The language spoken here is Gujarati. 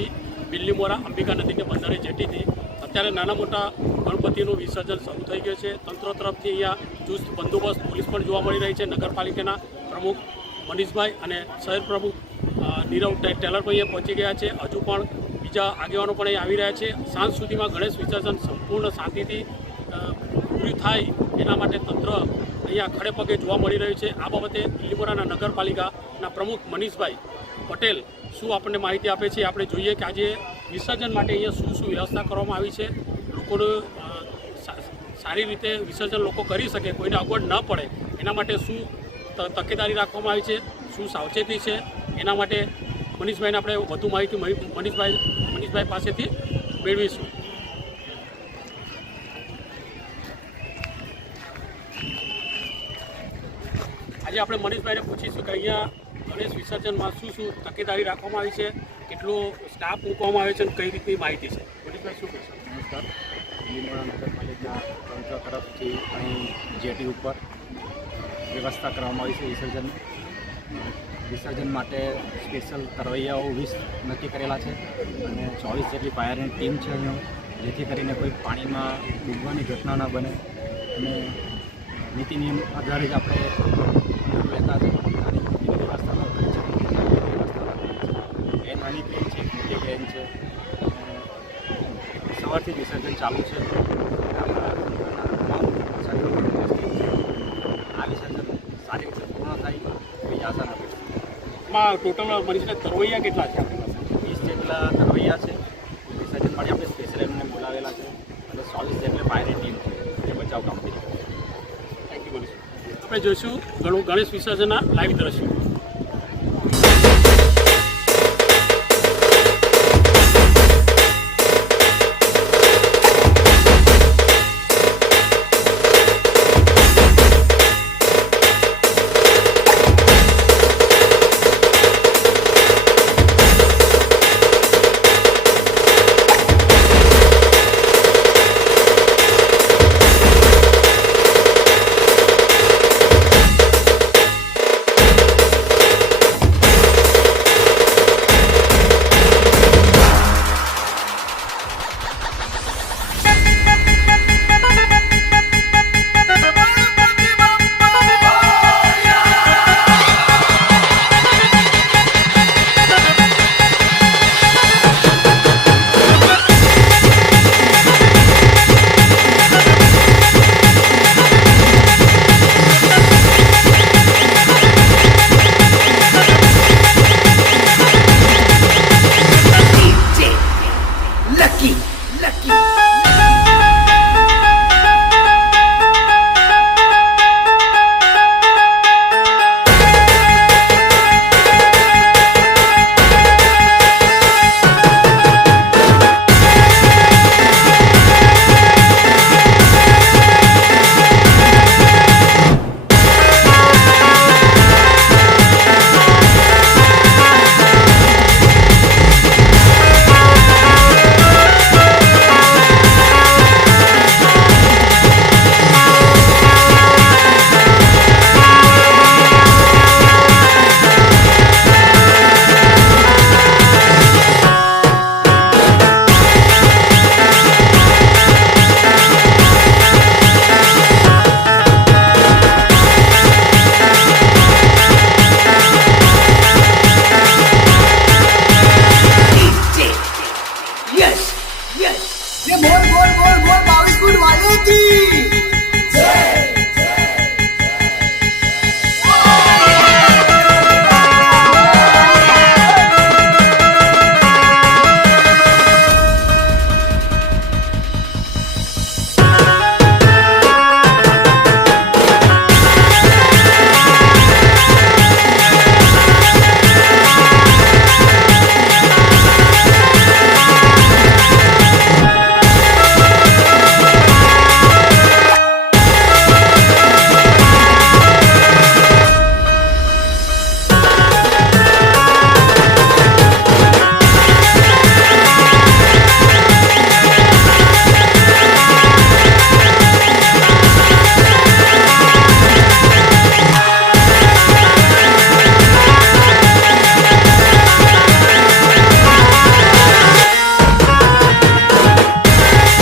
છીએ બિલ્લીમોરા અંબિકા નદીને બંદરે જેટીથી. અત્યારે નાના મોટા ગણપતિનું વિસર્જન શરૂ થઈ ગયું છે. તંત્ર તરફથી અહીંયા ચુસ્ત બંદોબસ્ત પોલીસ પણ જોવા મળી રહી છે. નગરપાલિકાના પ્રમુખ મનીષભાઈ અને શહેર પ્રમુખ નીરવ ટેલર પણ અહીંયા પહોંચી ગયા છે. હજુ પણ બીજા આગેવાનો પણ અહીં આવી રહ્યા છે. સાંજ સુધીમાં ગણેશ વિસર્જન સંપૂર્ણ શાંતિથી પૂરી થાય એના માટે તંત્ર અહીંયા ખડે પગે જોવા મળી રહ્યું છે. આ બાબતે બિલ્લીમોરાના નગરપાલિકાના પ્રમુખ મનીષભાઈ પટેલ શું આપણને માહિતી આપે છે આપણે જોઈએ કે આજે વિસર્જન માટે અહીંયા શું વ્યવસ્થા કરવામાં આવી છે. લોકોને સારી રીતે વિસર્જન લોકો કરી શકે, કોઈને અગવડ ન પડે એના માટે શું તકેદારી રાખવામાં આવી છે, શું સાવચેતી છે, એના માટે મનીષભાઈને આપણે વધુ માહિતી મનીષભાઈ પાસેથી મેળવીશું. આજે આપણે મનીષભાઈને પૂછીશું કે અહીંયા ગણેશ વિસર્જનમાં શું તકેદારી રાખવામાં આવી છે, કેટલો સ્ટાફ મૂકવામાં આવે છે અને કઈ રીતની માહિતી છે. મનીષભાઈ શું કહેશો? નમસ્કાર. બિલ્લીમોરા નગરપાલિકા તંત્ર તરફથી અહીં જેટી ઉપર વ્યવસ્થા કરવામાં આવી છે વિસર્જન માટે સ્પેશિયલ તરવૈયાઓ 20 નક્કી કરેલા છે અને 24 જેટલી ફાયરની ટીમ છે અહીંયા, જેથી કરીને કોઈ પાણીમાં ડૂબવાની ઘટના ન બને અને નીતિ નિયમ આધારે જ આપણે લેતા જ નાની મોટી વ્યવસ્થા ન કરી છે. એ નાની ક્રેન છે, મોટી ક્રેન છે. સવારથી વિસર્જન ચાલુ છે. આ વિસર્જન સારી રીતે પૂર્ણ થાય એવી આશા નથી. માં ટોટલ મનીષભાઈ તરવૈયા કેટલા છે આપણી પાસે? 20 જેટલા તરવૈયા છે. વિસર્જન માટે આપણે સ્પેશિયલ એમને બોલાવેલા છે અને 24 જેટલી ફાયરની ટીમ છે જે બચાવ કામગીરી કરે છે. Thank you Manish. આપણે જોઈશું ગણેશ વિસર્જનના લાઈવ દ્રશ્યો. ये बोल 22 फुट वाले की